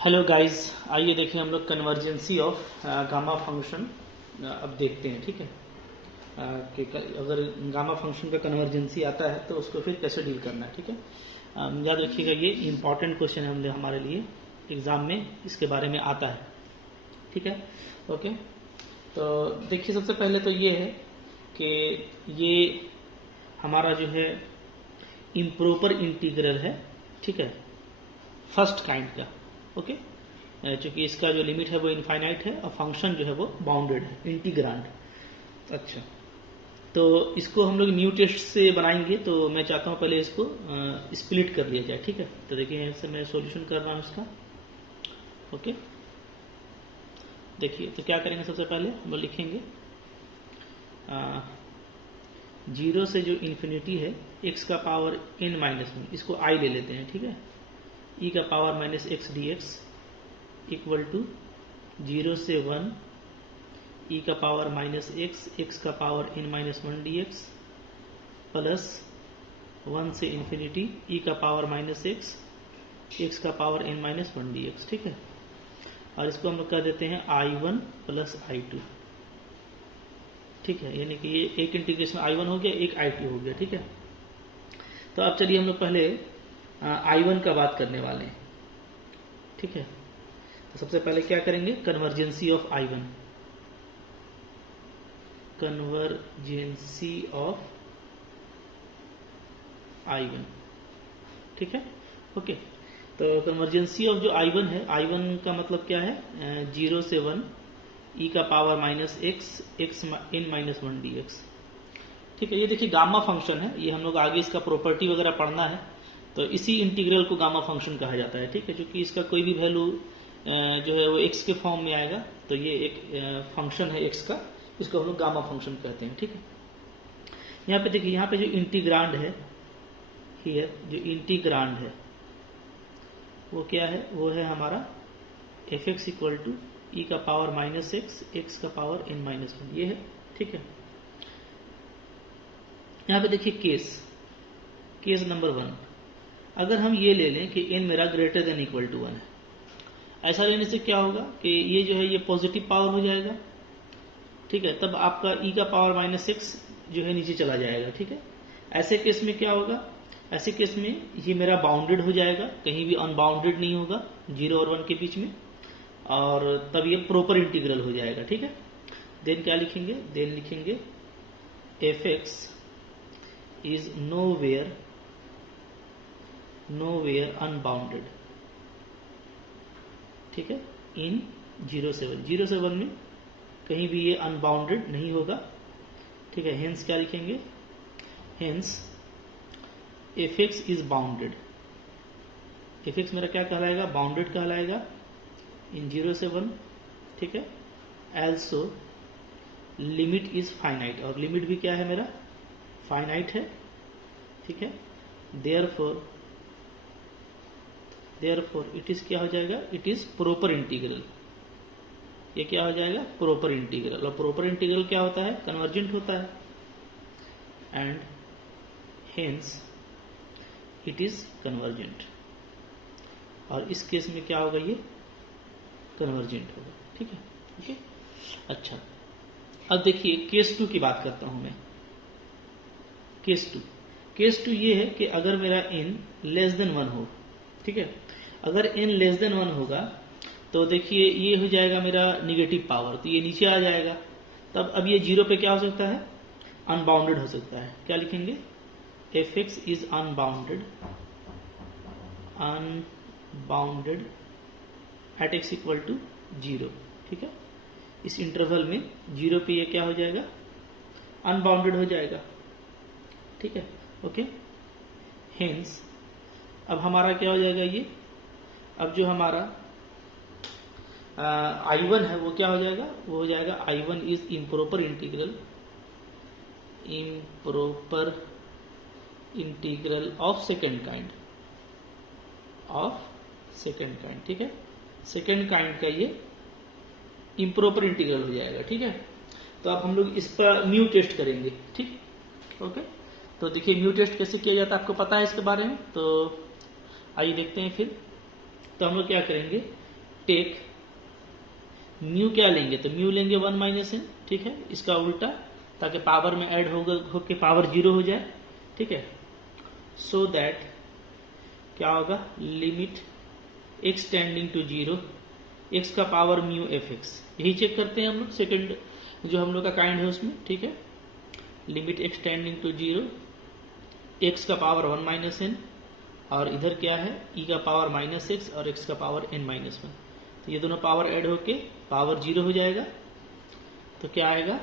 Hello guys, आइए देखें हम लोग कन्वर्जेंसी ऑफ गामा फंक्शन अब देखते हैं। ठीक है कि अगर गामा फंक्शन का कन्वर्जेंसी आता है तो उसको फिर कैसे डील करना है। ठीक है, याद रखिएगा ये इम्पॉर्टेंट क्वेश्चन है हमारे लिए, एग्जाम में इसके बारे में आता है। ठीक है, ओके। तो देखिए सबसे पहले तो ये है कि ये हमारा जो है इम्प्रॉपर इंटीग्रल है। ठीक है, फर्स्ट काइंड का। ओके, चूंकि इसका जो लिमिट है वो इनफाइनाइट है और फंक्शन जो है वो बाउंडेड है, इंटीग्रांड। अच्छा, तो इसको हम लोग न्यू टेस्ट से बनाएंगे, तो मैं चाहता हूं पहले इसको स्प्लिट कर लिया जाए। ठीक है, तो देखिए ऐसे मैं सॉल्यूशन कर रहा हूं इसका। ओके, देखिए तो क्या करेंगे, सबसे पहले हम लोग लिखेंगे 0 से जो इन्फिनिटी है x का पावर n-1, इसको i ले लेते हैं। ठीक है, e का power minus x d x equal to 0 से 1 e का पावर माइनस एक्स का पावर n-1 dx प्लस 1 से इन्फिनिटी e का पावर माइनस एक्स का पावर n-1 dx। ठीक है, और इसको हम लोग कर देते हैं I1 प्लस I2। ठीक है, यानी कि ये एक इंटीग्रेशन I1 हो गया, एक I2 हो गया। ठीक है, तो अब चलिए हम लोग पहले I1 का बात करने वाले हैं। ठीक है, तो सबसे पहले क्या करेंगे, कन्वर्जेंसी ऑफ I1। कन्वर्जेंसी of I1। ठीक है, ओके। तो कन्वर्जेंसी ऑफ जो I1 है, I1 का मतलब क्या है, 0 से 1 e का power minus x n-1 dx। ठीक है, ये देखिए गामा फंक्शन है, ये हम लोग आगे इसका प्रॉपर्टी वगैरह पढ़ना है, तो इसी इंटीग्रल को गामा फंक्शन कहा जाता है। ठीक है, क्योंकि इसका कोई भी वैल्यू जो है वो x के फॉर्म में आएगा, तो ये एक फंक्शन है x का, इसको हम लोग गामा फंक्शन कहते हैं। ठीक है, यहाँ पे देखिए, यहाँ पे जो इंटीग्रांड है, हियर जो इंटीग्रांड है वो क्या है, वो है हमारा f(x) इक्वल टू ई का पावर माइनस एक्स का पावर n-1, ये है। ठीक है, यहाँ पे देखिए केस नंबर 1, अगर हम ये ले लें कि n मेरा ग्रेटर देन इक्वल टू 1 है, ऐसा लेने से क्या होगा कि ये जो है ये पॉजिटिव पावर हो जाएगा। ठीक है, तब आपका e का पावर माइनस एक्स जो है नीचे चला जाएगा। ठीक है, ऐसे केस में क्या होगा, ऐसे केस में ये मेरा बाउंडेड हो जाएगा, कहीं भी अनबाउंडेड नहीं होगा 0 और 1 के बीच में, और तब ये प्रॉपर इंटीग्रल हो जाएगा। ठीक है, देन क्या लिखेंगे, देन लिखेंगे f(x) इज नोवेयर अनबाउंडेड। ठीक है, इन 0 से 1 में कहीं भी ये अनबाउंडेड नहीं होगा। ठीक है, हेंस क्या लिखेंगे, hence f(x) is bounded. f(x) मेरा क्या कहलाएगा, बाउंडेड कहलाएगा इन 0 से 1। ठीक है, एल्सो लिमिट इज फाइनाइट, और लिमिट भी क्या है मेरा, फाइनाइट है। ठीक है, देयरफॉर इट इज क्या हो जाएगा, इट इज प्रॉपर इंटीग्रल। ये क्या हो जाएगा, प्रॉपर इंटीग्रल, और प्रॉपर इंटीग्रल क्या होता है, कन्वर्जेंट होता है, and hence it is convergent, और इस केस में क्या होगा, ये कन्वर्जेंट होगा। ठीक है, ओके। अच्छा, अब देखिए केस 2 की बात करता हूं मैं। केस टू ये है कि अगर मेरा n लेस देन 1 हो। ठीक है, अगर n लेस देन 1 होगा तो देखिए ये हो जाएगा मेरा निगेटिव पावर, तो ये नीचे आ जाएगा, तब अब ये 0 पे क्या हो सकता है, अनबाउंडेड हो सकता है। क्या लिखेंगे, f(x) is unbounded at x equal to 0। ठीक है, इस इंटरवल में 0 पे ये क्या हो जाएगा, अनबाउंडेड हो जाएगा। ठीक है, ओके। हेंस अब हमारा क्या हो जाएगा, ये अब जो हमारा I1 है वो क्या हो जाएगा, वो हो जाएगा I1 is improper integral of second kind, ठीक है, सेकेंड काइंड का ये इम्प्रॉपर इंटीग्रल हो जाएगा। ठीक है, तो अब हम लोग इस पर म्यू टेस्ट करेंगे। ठीक, ओके। तो देखिए म्यू टेस्ट कैसे किया जाता है, आपको पता है इसके बारे में, तो आइए देखते हैं फिर। तो हम लोग क्या करेंगे, टेक म्यू क्या लेंगे, तो म्यू लेंगे 1 माइनस एन, ठीक है, इसका उल्टा, ताकि पावर में ऐड होके पावर 0 हो जाए, ठीक है। सो दैट क्या होगा, limit x tending to 0, x का पावर म्यू एफ एक्स, यही चेक करते हैं हम लोग सेकंड जो हम लोग का काइंड है उसमें, ठीक है। Limit x tending to 0, x का पावर 1 माइनस एन, और इधर क्या है e का पावर माइनस एक्स और x का पावर n माइनस 1, तो ये दोनों पावर ऐड होके पावर 0 हो जाएगा। तो क्या आएगा,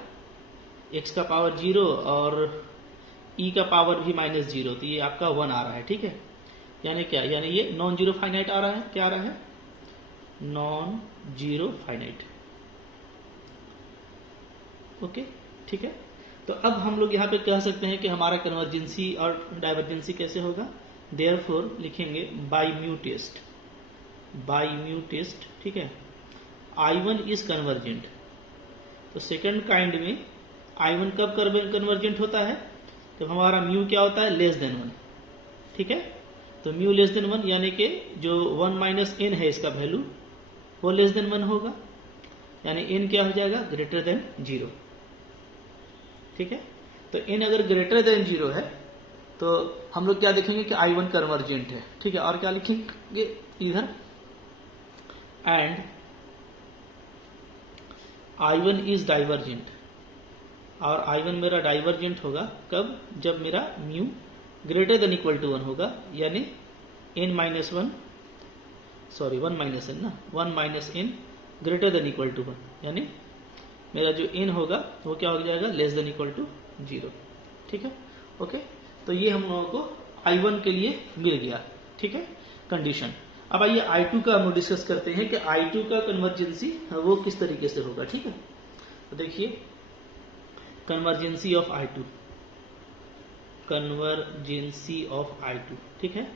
x का पावर 0 और e का पावर भी माइनस 0, तो ये आपका 1 आ रहा है, ठीक है। यानी क्या, यानी ये नॉन जीरो फाइनाइट आ रहा है, क्या आ रहा है, नॉन जीरो फाइनाइट। ओके, ठीक है। तो अब हम लोग यहाँ पे कह सकते हैं कि हमारा कन्वर्जेंसी और डाइवर्जेंसी कैसे होगा। देयरफॉर लिखेंगे by mu test, by mu test, ठीक है, I1 इज कन्वर्जेंट। तो सेकंड काइंड में I1 कब कन्वर्जेंट होता है, तो हमारा म्यू क्या होता है, लेस देन 1, ठीक है। तो म्यू लेस देन 1 यानी कि जो 1 माइनस एन है इसका वैल्यू वो लेस देन 1 होगा, यानी n क्या हो जाएगा, ग्रेटर देन 0, ठीक है। तो n अगर ग्रेटर देन 0 है तो हम लोग क्या देखेंगे कि I1 कन्वर्जेंट है, ठीक है। और क्या लिखेंगे इधर, एंड I1 इज डाइवर्जेंट, और I1 मेरा डाइवर्जेंट होगा कब, जब मेरा mu greater than equal to 1 होगा, यानी n minus 1, sorry 1 minus n ना, 1 minus n greater than equal to 1, यानी मेरा जो n होगा वो क्या हो जाएगा, लेस देन इक्वल टू 0, ठीक है। ओके, तो ये हम लोगों को I1 के लिए मिल गया, ठीक है, कंडीशन। अब आइए I2 का हम लोग डिस्कस करते हैं कि I2 का कन्वर्जेंसी वो किस तरीके से होगा, ठीक है। तो देखिए कन्वर्जेंसी ऑफ I2, कन्वर्जेंसी ऑफ I2, ठीक है।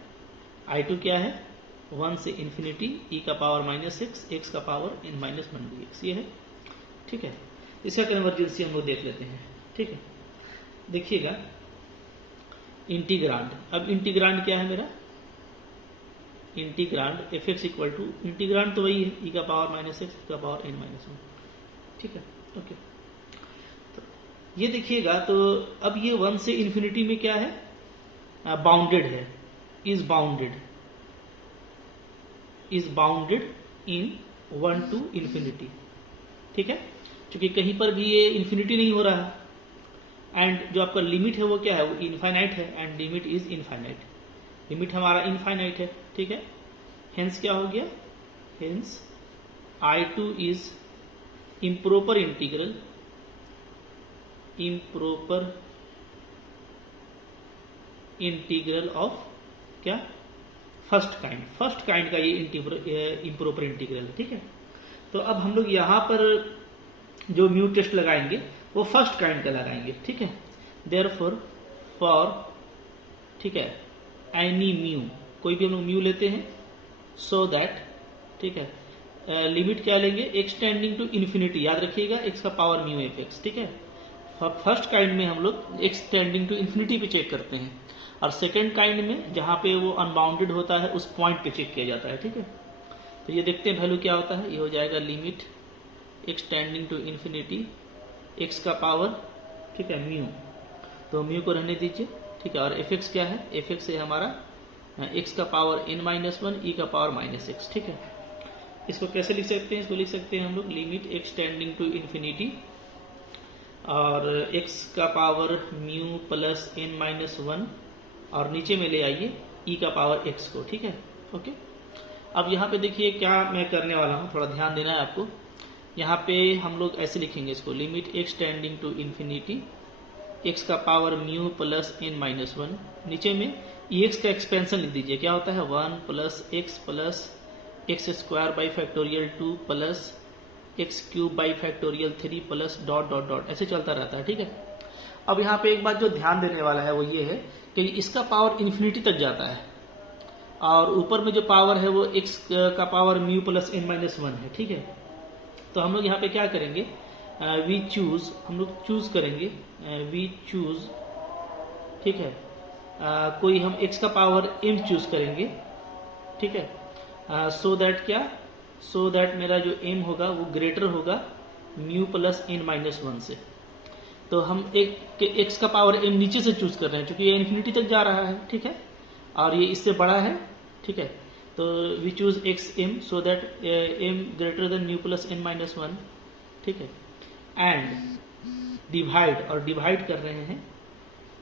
I2 क्या है, 1 से इंफिनिटी e का पावर माइनस एक्स, एक्स का पावर n माइनस 1 dx, ये है, ठीक है। इसका कन्वर्जेंसी हम लोग देख लेते हैं, ठीक है। देखिएगा इंटीग्रांड, अब इंटीग्रांड क्या है मेरा, integrand f x equal to, integrand तो वही है e का पावर माइनस एक्स, का पावर n माइनस 1, ठीक है। ओके, तो ये देखिएगा, तो अब ये 1 से इंफिनिटी में क्या है, बाउंडेड है, is bounded, is bounded in 1 to infinity, ठीक है, क्योंकि कहीं पर भी ये इंफिनिटी नहीं हो रहा है, एंड जो आपका लिमिट है वो क्या है, वो इनफाइनाइट है, and limit is infinite, limit हमारा इनफाइनाइट है, ठीक है। हेंस क्या हो गया, hence I2 is improper integral, improper integral of क्या, फर्स्ट काइंड का ये इम्प्रॉपर इंटीग्रल है, ठीक है। तो अब हम लोग यहां पर जो म्यू टेस्ट लगाएंगे वो फर्स्ट काइंड का लगाएंगे, ठीक है। देयरफॉर फॉर, ठीक है, एनी म्यू, कोई भी हम लोग म्यू लेते हैं, सो दैट, ठीक है, लिमिट क्या लेंगे, एक्स टेंडिंग टू इन्फिनिटी, याद रखिएगा एक्स का पावर म्यू एफ एक्स, ठीक है। फर्स्ट काइंड में हम लोग एक्स टेंडिंग टू इन्फिनिटी पे चेक करते हैं, और सेकेंड काइंड में जहां पे वो अनबाउंडेड होता है उस पॉइंट पे चेक किया जाता है, ठीक है। तो ये देखते हैं वैल्यू क्या होता है, ये हो जाएगा limit x tending to infinity, x का पावर, ठीक है, म्यू, तो म्यू को रहने दीजिए, ठीक है। और एफ एक्स क्या है, एफ एक्स है हमारा एक्स का पावर n माइनस 1, ई का पावर माइनस एक्स, ठीक है। इसको कैसे लिख सकते हैं, इसको लिख सकते हैं हम लोग limit x tending to infinity, और x का power mu plus n minus 1, और नीचे में ले आइए e का पावर x को, ठीक है। ओके, अब यहाँ पे देखिए क्या मैं करने वाला हूँ, थोड़ा ध्यान देना है आपको। यहाँ पे हम लोग ऐसे लिखेंगे इसको, limit x tending to infinity, x का power mu plus n minus 1, नीचे में ex का एक्सपेंशन लिख दीजिए, क्या होता है 1 plus x square by factorial 2 plus x cube by factorial 3 plus dot dot dot, ऐसे चलता रहता है, ठीक है। अब यहाँ पे एक बात जो ध्यान देने वाला है वो ये है कि इसका पावर इन्फिनिटी तक जाता है, और ऊपर में जो पावर है वो x का power mu plus n minus 1 है, ठीक है। तो हम लोग यहाँ पे क्या करेंगे, वी चूज, हम लोग चूज करेंगे, वी चूज, ठीक है, कोई हम x का पावर m चूज करेंगे, ठीक है, सो दैट क्या, सो दैट मेरा जो m होगा वो ग्रेटर होगा म्यू प्लस n माइनस 1 से। तो हम एक x का पावर m नीचे से चूज कर रहे हैं क्योंकि ये इन्फिनिटी तक जा रहा है, ठीक है, और ये इससे बड़ा है, ठीक है। तो we choose x m so that m greater than mu plus n minus 1, ठीक है। एंड डिवाइड, और डिवाइड कर रहे हैं,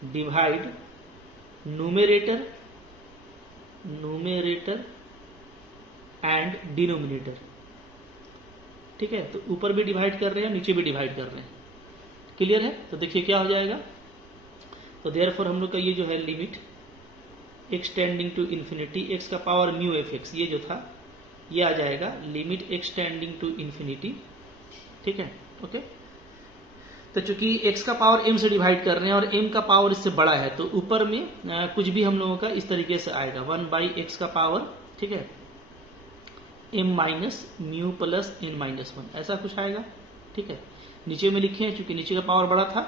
डिवाइड न्यूमेरेटर एंड डिनोमिनेटर, ठीक है। तो ऊपर भी डिवाइड कर रहे हैं, नीचे भी डिवाइड कर रहे हैं। क्लियर है? तो देखिए क्या हो जाएगा। तो देयरफॉर हम लोग का ये जो है limit x tending to infinity x का पावर म्यू एफ एक्स, ये जो था ये आ जाएगा limit x tending to infinity, ठीक है, ओके। तो चूंकि x का पावर m से डिवाइड कर रहे हैं और m का पावर इससे बड़ा है, तो ऊपर में कुछ भी हम लोगों का इस तरीके से आएगा 1/x का पावर, ठीक है, m minus mu plus n minus 1, ऐसा कुछ आएगा, ठीक है। नीचे में लिखे हैं क्योंकि नीचे का पावर बड़ा था,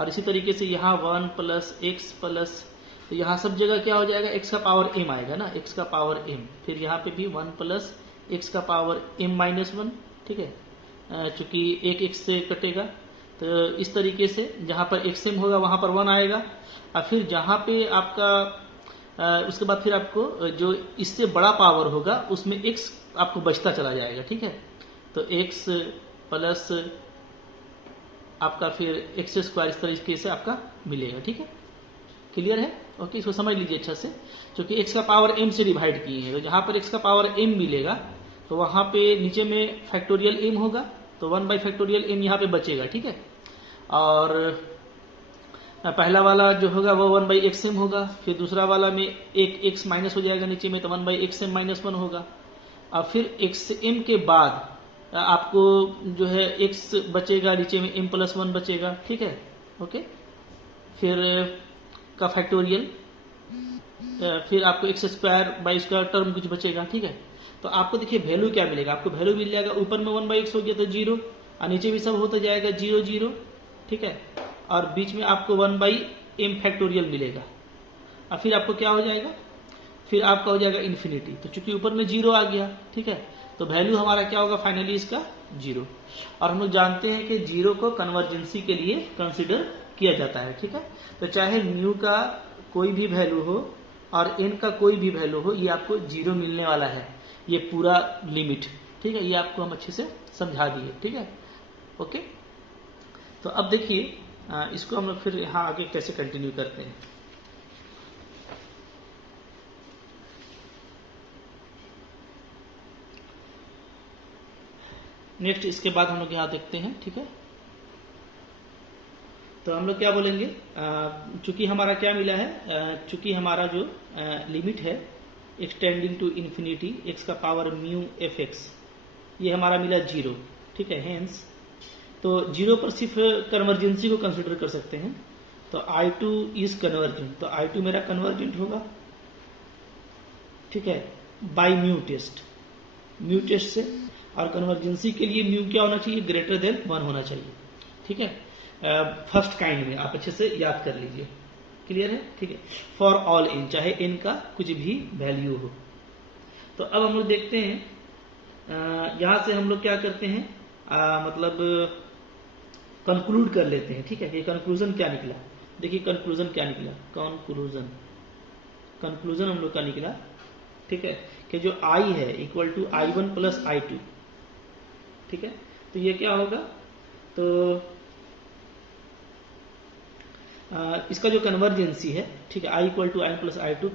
और इसी तरीके से यहाँ 1 प्लस x प्लस, तो यहाँ सब जगह क्या हो जाएगा, x का पावर m आएगा ना, x का पावर m, फिर यहाँ पे भी 1 प्लस x का पावर m माइनस 1, ठीक है, चूंकि एक x से कटेगा। तो इस तरीके से जहाँ पर xm होगा वहाँ पर 1 आएगा, और फिर जहाँ पे आपका उसके बाद फिर आपको जो इससे बड़ा पावर होगा उसमें x आपको बचता चला जाएगा, ठीक है। तो x प्लस आपका फिर एक्स स्क्वायर इस तरीके से आपका मिलेगा, ठीक है। क्लियर है? ओके, इसको समझ लीजिए अच्छा से। क्योंकि x का पावर m से डिवाइड किए हैं, तो जहां पर x का पावर m मिलेगा तो वहां पे नीचे में फैक्टोरियल m होगा, तो 1/फैक्टोरियल m यहाँ पे बचेगा, ठीक है। और पहला वाला जो होगा वो 1/xm होगा, फिर दूसरा वाला में एक x माइनस हो जाएगा नीचे में, तो 1/xm माइनस 1 होगा। और फिर xm के बाद आपको जो है x बचेगा, नीचे में m प्लस 1 बचेगा, ठीक है, ओके। फिर का फैक्टोरियल, फिर आपको x square by square term कुछ बचेगा, ठीक है। तो आपको देखिए वैल्यू क्या मिलेगा, आपको वैल्यू मिल जाएगा ऊपर में 1/x हो गया तो 0, और नीचे भी सब होता जाएगा 0 0, ठीक है, और बीच में आपको 1/m फैक्टोरियल मिलेगा। और फिर आपको क्या हो जाएगा, फिर आपका हो जाएगा इन्फिनिटी। तो चूंकि ऊपर में 0 आ गया, ठीक है, तो वैल्यू हमारा क्या होगा फाइनली इसका 0। और हम लोग जानते हैं कि 0 को कन्वर्जेंसी के लिए कंसिडर किया जाता है, ठीक है। तो चाहे म्यू का कोई भी वैल्यू हो और n का कोई भी वैल्यू हो, ये आपको 0 मिलने वाला है, ये पूरा लिमिट, ठीक है। ये आपको हम अच्छे से समझा दिए, ठीक है, ओके। तो अब देखिए इसको हम लोग फिर यहाँ आगे कैसे कंटिन्यू करते हैं। नेक्स्ट इसके बाद हम लोग यहाँ देखते हैं, ठीक है। तो हम लोग क्या बोलेंगे, चूंकि हमारा क्या मिला है, चूंकि हमारा जो लिमिट है एक्सटेंडिंग टू इन्फिनिटी x का पावर म्यू एफ एक्स, ये हमारा मिला 0, ठीक है। हेंस तो 0 पर सिर्फ कन्वर्जेंसी को कंसिडर कर सकते हैं। तो I2 इज कन्वर्जेंट, तो I2 मेरा कन्वर्जेंट होगा, ठीक है, बाय म्यू टेस्ट से। और कन्वर्जेंसी के लिए म्यू क्या होना चाहिए, ग्रेटर देन 1 होना चाहिए, ठीक है। फर्स्ट काइंड में आप अच्छे से याद कर लीजिए, क्लियर है, ठीक है। फॉर ऑल n, चाहे n का कुछ भी वैल्यू हो। तो अब हम लोग देखते हैं यहां से हम लोग क्या करते हैं, मतलब कंक्लूड कर लेते हैं, ठीक है, कि कंक्लूजन क्या निकला। देखिए कंक्लूजन क्या निकला, कंक्लूजन हम लोग का निकला, ठीक है, कि जो I है equal to I1 plus I2, ठीक है। तो ये क्या होगा, तो इसका जो कन्वर्जेंसी है, ठीक है, I equal to I plus I2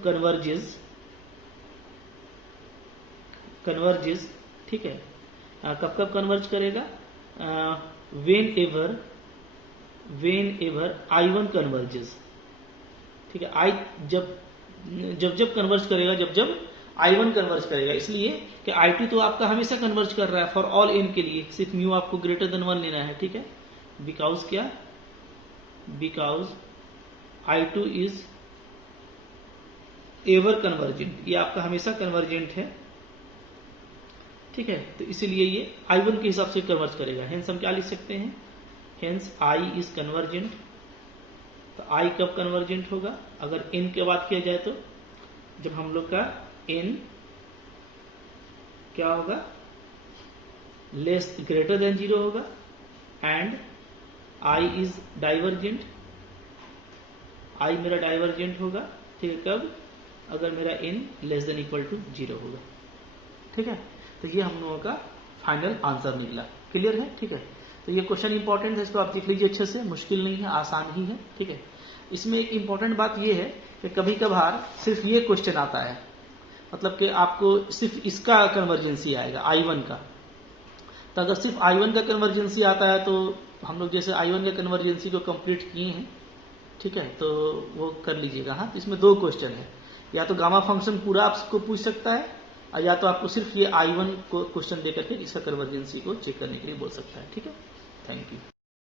converges, ठीक है। कब कब कन्वर्ज करेगा, वेन एवर I1 कन्वर्जेस, ठीक है। I जब कन्वर्ज करेगा, जब I1 कन्वर्ज करेगा, इसलिए कि I2 तो आपका हमेशा कन्वर्ज कर रहा है फॉर ऑल n के लिए, सिर्फ म्यू आपको ग्रेटर देन 1 लेना है, ठीक है। बिकॉज क्या, because I2 is ever convergent, ये आपका हमेशा कन्वर्जेंट है, ठीक है। तो इसीलिए ये I1 के हिसाब से कन्वर्ज करेगा। हेंस हम क्या लिख सकते हैं, हेंस I इज कन्वर्जेंट। तो I कब कन्वर्जेंट होगा, अगर n की बात किया जाए तो जब हम लोग का n क्या होगा, लेस ग्रेटर देन 0 होगा and I is divergent, I मेरा डाइवर्जेंट होगा, ठीक है, कब, अगर मेरा n less than equal to 0 होगा, ठीक है। तो ये हम लोगों का फाइनल आंसर निकला, क्लियर है, ठीक है। तो ये क्वेश्चन इंपॉर्टेंट है, इसको आप देख लीजिए अच्छे से, मुश्किल नहीं है, आसान ही है, ठीक है। इसमें एक इंपॉर्टेंट बात ये है कि कभी कभार सिर्फ ये क्वेश्चन आता है, मतलब कि आपको सिर्फ इसका कन्वर्जेंसी आएगा I1 का। तो अगर सिर्फ I1 का कन्वर्जेंसी आता है तो हम लोग जैसे I1 का कन्वर्जेंसी को कंप्लीट किए हैं, ठीक है, तो वो कर लीजिएगा। हाँ, तो इसमें दो क्वेश्चन है, या तो गामा फंक्शन पूरा आपको पूछ सकता है, या तो आपको सिर्फ ये I1 को क्वेश्चन देकर के इसका कन्वर्जेंसी को चेक करने के लिए बोल सकता है, ठीक है। Thank you.